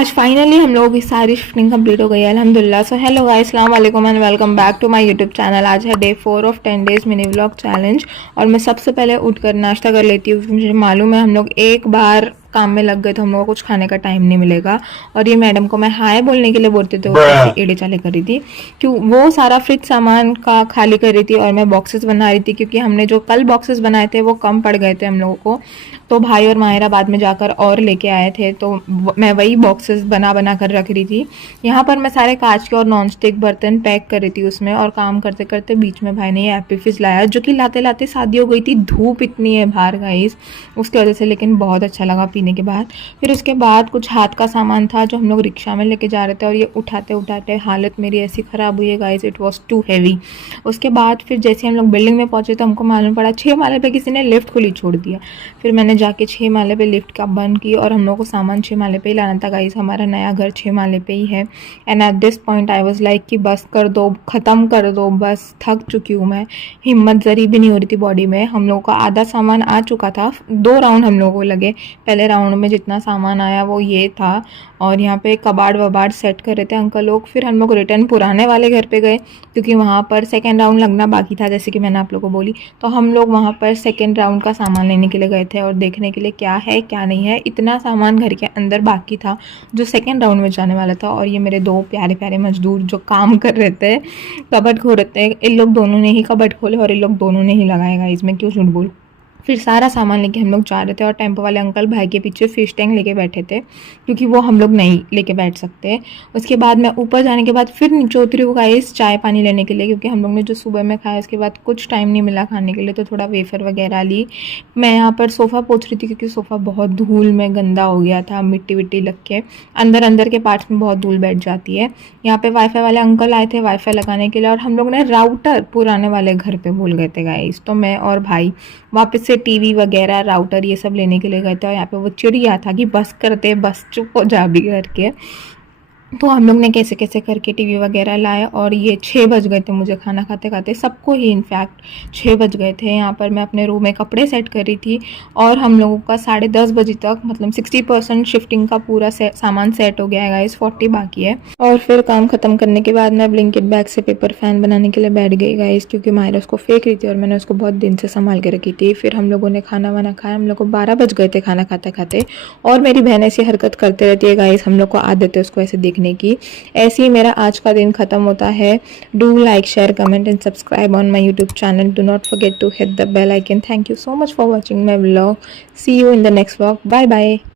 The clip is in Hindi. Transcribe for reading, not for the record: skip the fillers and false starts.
आज फाइनली हम लोगों की सारी शिफ्टिंग कंप्लीट हो गई है अल्हम्दुलिल्लाह। सो हेलो गाइस, अस्सलाम वालेकुम and welcome back to my YouTube channel. आज है day 4 of 10 days mini vlog challenge और मैं सबसे पहले उठकर नाश्ता कर लेती हूँ। मुझे मालूम है हम लोग एक बार काम में लग गए तो हम लोगों को कुछ खाने का टाइम नहीं मिलेगा। और ये मैडम को मैं हाय बोलने के लिए बोलते थे, ऐसे एड़े चाले कर रही थी क्यों वो सारा फ्रिज सामान का खाली कर रही थी और मैं बॉक्सेस बना रही थी, क्योंकि हमने जो कल बॉक्सेस बनाए थे वो कम पड़ गए थे हम लोगों को। तो भाई और माहिरा बाद में जाकर और लेके आए थे, तो मैं वही बॉक्सेस बना बना कर रख रही थी। यहाँ पर मैं सारे कांच के और नॉन स्टिक बर्तन पैक कर रही थी उसमें, और काम करते करते बीच में भाई ने ये एप्पी फिज लाया, जो कि लाते लाते शादी हो गई थी। धूप इतनी है बाहर गाइस उसकी वजह से, लेकिन बहुत अच्छा लगा पीने के बाद। फिर उसके बाद कुछ हाथ का सामान था जो हम लोग रिक्शा में लेके जा रहे थे, और ये उठाते उठाते हालत मेरी ऐसी ख़राब हुई है guys, it was too heavy. उसके बाद फिर जैसे हम लोग बिल्डिंग में पहुंचे तो हमको मालूम पड़ा 6 माले पे किसी ने लिफ्ट खुली छोड़ दिया। फिर मैंने जाके 6 माले पे लिफ्ट का बंद की, और हम लोग को सामान 6 माले पे ही लाना था गाइस। हमारा नया घर 6 माले पे ही है। And at this point I was like कि बस कर दो, ख़त्म कर दो, बस थक चुकी हूँ मैं। हिम्मत जरी भी नहीं हो रही थी बॉडी में। हम लोगों का आधा सामान आ चुका था, 2 राउंड हम लोगों को लगे। पहले राउंड में जितना सामान आया वो ये था, और यहाँ पे कबाड़ वबाड़ सेट कर रहे थे अंकल लोग। फिर हम लोग रिटर्न पुराने वाले घर पे गए, क्योंकि वहाँ पर सेकेंड राउंड लगना बाकी था, जैसे कि मैंने आप लोगों को बोली। तो हम लोग वहाँ पर सेकेंड राउंड का सामान लेने के लिए गए थे और देखने के लिए क्या है क्या नहीं है। इतना सामान घर के अंदर बाकी था जो सेकेंड राउंड में जाने वाला था। और ये मेरे 2 प्यारे प्यारे मजदूर जो काम कर रहे थे, कबर्ड खोल रहे थे, इन लोग दोनों ने ही कबर्ड खोले और इन लोग दोनों ने ही लगाएगा, इसमें क्यों झूठ बोलूं। फिर सारा सामान लेके हम लोग जा रहे थे, और टेम्पो वाले अंकल भाई के पीछे फिश टैंक लेके बैठे थे, क्योंकि वो हम लोग नहीं लेके बैठ सकते। उसके बाद मैं ऊपर जाने के बाद फिर नीचे उतरी हूँ गाइस चाय पानी लेने के लिए, क्योंकि हम लोग ने जो सुबह में खाया उसके बाद कुछ टाइम नहीं मिला खाने के लिए, तो थोड़ा वेफर वगैरह ली। मैं यहाँ पर सोफ़ा पोछ रही थी, क्योंकि सोफ़ा बहुत धूल में गंदा हो गया था, मिट्टी विट्टी लग के अंदर अंदर के पार्ट्स में बहुत धूल बैठ जाती है। यहाँ पे वाईफाई वाले अंकल आए थे वाईफाई लगाने के लिए, और हम लोग ने राउटर पुराने वाले घर पे भूल गए थे गाइस। तो मैं और भाई वापस से टीवी वगैरह राउटर ये सब लेने के लिए गए थे, और यहाँ पे वो चिड़िया था कि बस करते, बस चुप हो जा भी करके। तो हम लोग ने कैसे कैसे करके टीवी वगैरह लाए, और ये 6 बज गए थे मुझे खाना खाते खाते, सबको ही इनफैक्ट 6 बज गए थे। यहाँ पर मैं अपने रूम में कपड़े सेट कर रही थी, और हम लोगों का 10:30 बजे तक, मतलब 60% शिफ्टिंग का पूरा सामान सेट हो गया है गाइस, 40 बाकी है। और फिर काम खत्म करने के बाद मैं ब्लिंकिट बैग से पेपर फैन बनाने के लिए बैठ गई गाइस, क्योंकि मायरा उसको फेंक रही थी और मैंने उसको बहुत दिन से संभाल के रखी थी। फिर हम लोगों ने खाना वाना खाया, हम लोग को 12 बज गए थे खाना खाते खाते। और मेरी बहन ऐसी हरकत करते रहती है गाइस, हम लोग को आदत है उसको ऐसे देखने की। ऐसे ही मेरा आज का दिन खत्म होता है। Do like, share, comment and subscribe on my YouTube channel. Do not forget to hit the bell icon. Thank you so much for watching my vlog. See you in the next vlog. Bye bye.